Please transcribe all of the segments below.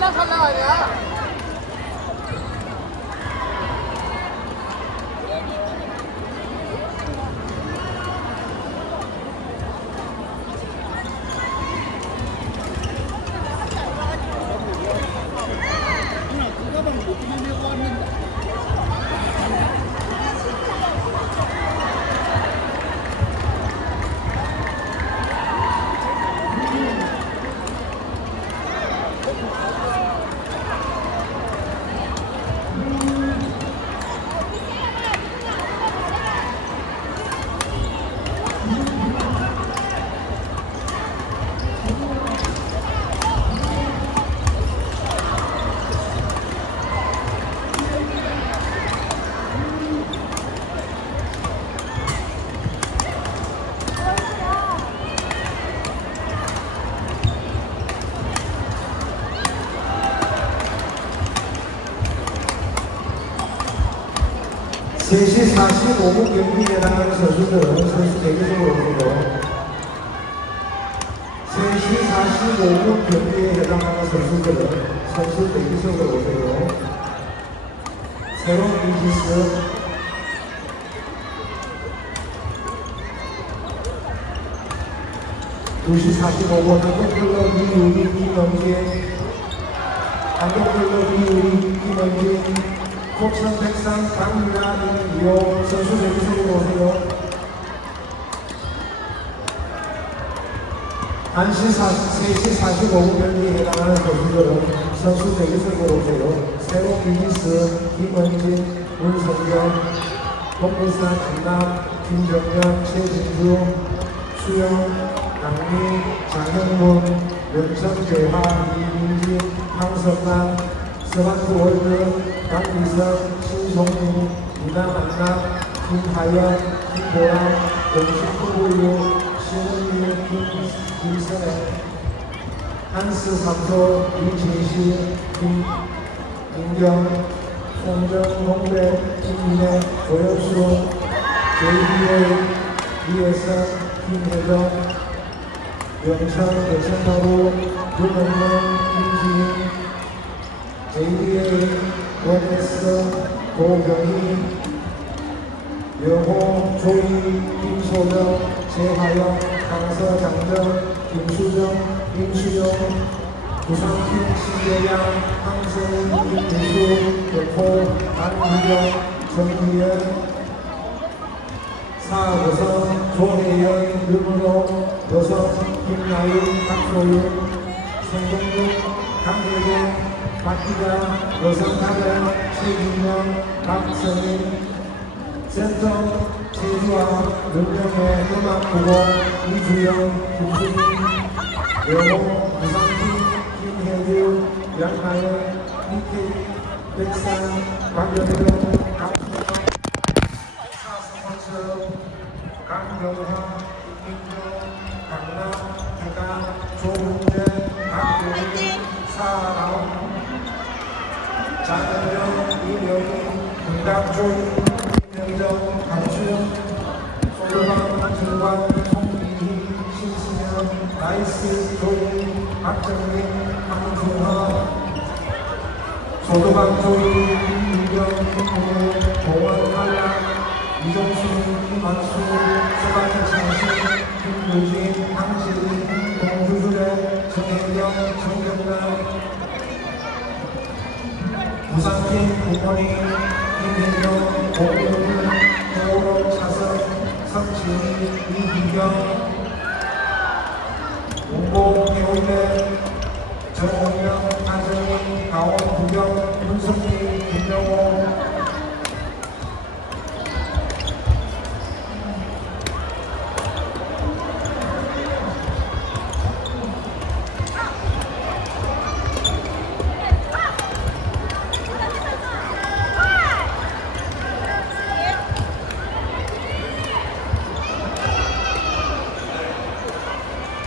ना खाला आ गया। 3시 45분 경기 해당하는 선수들은 선수 대기석으로 오시고 3시 45분 경기에 해당하는 선수들은 선수 대기석으로 오세요. 새로운 비즈니스 도시 45분 한국클럽 이우리 김원재 한국클럽 이우리 김원재 곡선 백상 강민아 이요 선수 대기석으로 오세요. 1시 40, 3시 45분 경기에 해당하는 선수들은 선수 대기석으로 오세요. 새로 비기스, 김원진, 문성경, 홍문산, 김남, 김정현, 최진주, 수영, 강미, 장영문, 연천재화, 이민지, 황석란, 스마트 월드, 강미성, 신성민, 이남한남, 김하연, 김보람, 영식구구유, 신은미, 김, 김선혜, 한스 삼소, 이진시, 김, 김경, 송정, 홍배, 김민혜, 조영수, JBA, 이혜성, 김혜정, 영창, 대천마루, 윤영명, 김지인, JBA, 원에스, 고경희, 여호, 조이, 김소정, 재하영, 강서, 장정, 김수정, 김수영, 부상팀, 신재양, 황세인, 김민수, 여포, 안희경, 정희연, 사여성, 조혜연, 류문호, 여성, 김나윤, 박소윤, 성동국, 강대경, 박기자, 여성타자, 최진영, 박성인, 센터, 최주아, 윤명혜, 음악국어, 이주영, 김수민, 여호, 부상팀, 김혜규, 양나연, 이케이, 백산, 박연경, 강수영, 사성원처럼 강경화, 김민정, 강남, 태강, 조훈재, 박효리, 사람, 장현정, 김강준, 김명정, 강수영, 소유방, 정관, 송민희, 신승현, 나이스, 조인, 박정민, 황승화, 소도방 조이, 김민경, 김홍호, 동원 한락, 이정수, 김만수, 서가태 창신, 김유진, 황지리, 동주주래, 정혜경, 정경남, 부산팀 부모님, 김혜경, 고은우, 고으로 차선, 이희경, 운보, 해운대,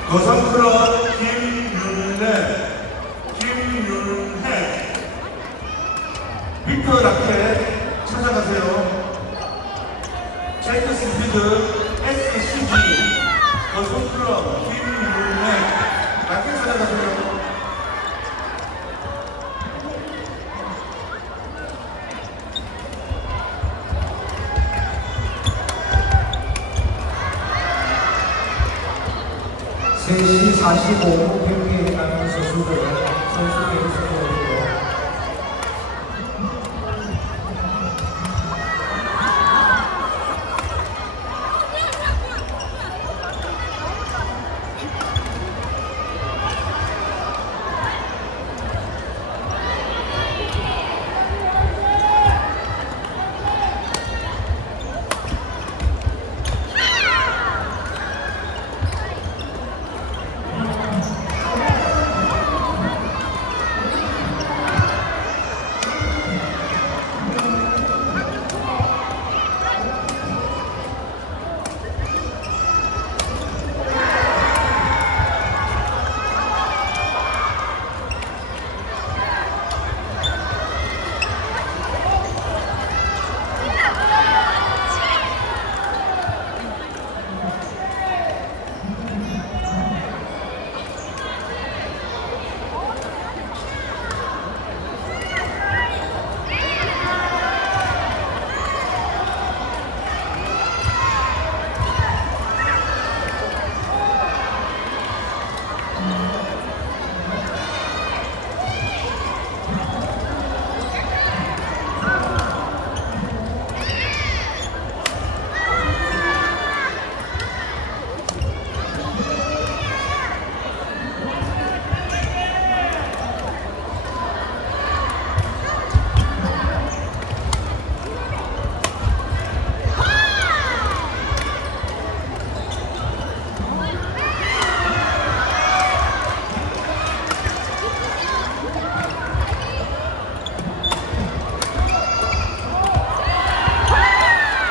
거성클럽 김윤래, 김윤혜, 빅터 라켓 찾아가세요. 제이크 스피드 3시 45분 경기에 가는 선수들 선수 배우수들